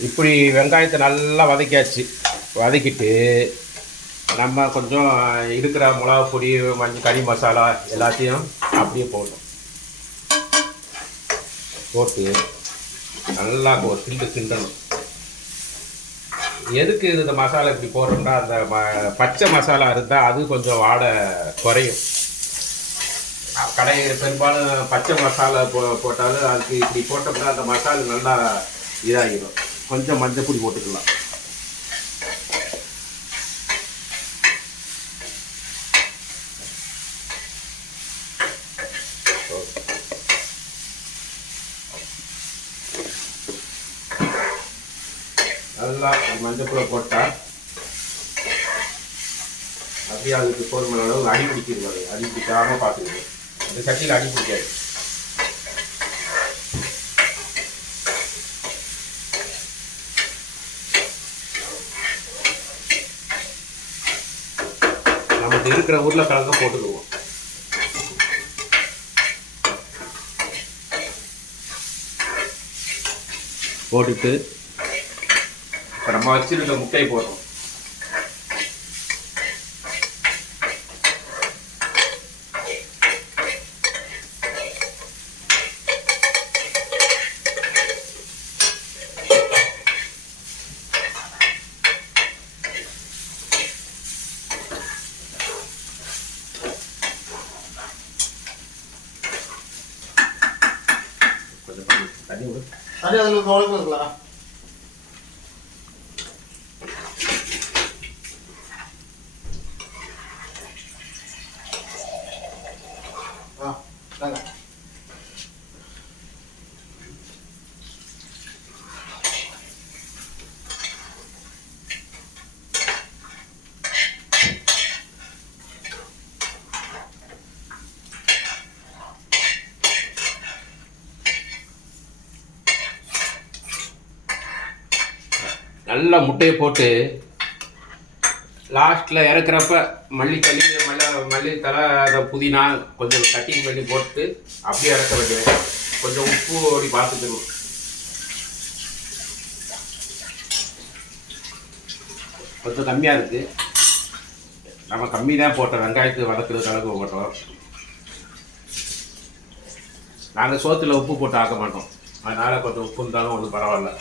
இப்படி வெங்காயத்தை நல்லா வதக்கியாச்சு. வதக்கிட்டு நம்ம கொஞ்சம் இருக்கிற மிளகா பொடி மஞ்சள் கறி மசாலா எல்லாத்தையும் அப்படியே போடணும். போட்டு நல்லா கிண்டு கிண்டணும். எதுக்கு இந்த மசாலா இப்படி போடுறோம்னா அந்த ம- பச்சை மசாலா இருந்தால் அது கொஞ்சம் வாடை குறையும். கடை பெரும்பாலும் பச்சை மசாலா போ போட்டாலும் அதுக்கு இப்படி போட்டோம்னா அந்த மசாலா நல்லா இதாகிடும். கொஞ்சம் மஞ்சள் பொடி போட்டுக்கலாம். நல்லா மஞ்சள் போட்டால் அப்படியே அதுக்கு போதுமான அளவு அடி பிடிக்கிறது மாதிரி அடி பிடிக்காம பார்த்துக்கணும். அந்த சட்டியில் அடி பிடிக்காது நமக்கு இருக்கிற உருளைக்கிழங்க போட்டுக்குவோம் போட்டுட்டு இப்போ நம்ம வச்சிருக்க முட்டையை போடுறோம். தண்ணி- தண்ணி விடு தண்ணி அதில் குழம்பு இருக்கலாம் ஆ தாங்க நல்லா முட்டையை போட்டு லாஸ்ட்டில் இறக்குறப்ப மல்லித்தளி மல்ல மல்லி தலை அதை புதினா கொஞ்சம் கட்டிங் பண்ணி போட்டு அப்படியே இறக்க வேண்டியது. கொஞ்சம் உப்பு அப்படி பார்த்துக்கணும். கொஞ்சம் கம்மியாக இருக்குது நம்ம கம்மி தான் போட்டோம் வெங்காயத்துக்கு வதக்குறது கலக்கு போட்டோம். நாங்கள் சோத்தில் உப்பு போட்டு ஆக்க மாட்டோம். அதனால் கொஞ்சம் உப்பு இருந்தாலும் ஒன்றும் பரவாயில்ல.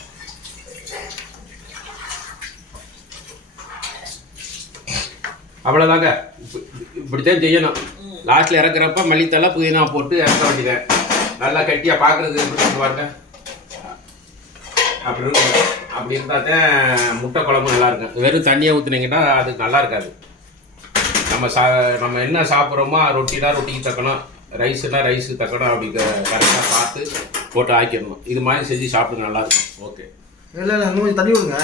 அவ்வளோதாங்க இப்ப- இப்படித்தான் செய்யணும். லாஸ்ட்டில் இறக்குறப்ப மல்லித்தலை புதினா போட்டு இறக்க வேண்டியது நல்லா கட்டியாக பார்க்குறது எப்படி பாருங்க. அப்படி அப்படி இருந்தால் தான் முட்டை குழம்பு நல்லா இருக்கும். வெறும் தண்ணியை ஊற்றுனீங்கன்னா அது நல்லா இருக்காது. நம்ம சா நம்ம என்ன சாப்பிட்றோமோ ரொட்டினா ரொட்டிக்கு தக்கணும். ரைஸ்னா ரைஸுக்கு தக்கணும் அப்படி கரெக்டாக பார்த்து போட்டு ஆக்கிடணும். இது மாதிரி செஞ்சு சாப்பிட்டு நல்லா இருக்கும். ஓகே. இல்லை இல்லை இன்னும் கொஞ்சம் தண்ணி விடுங்க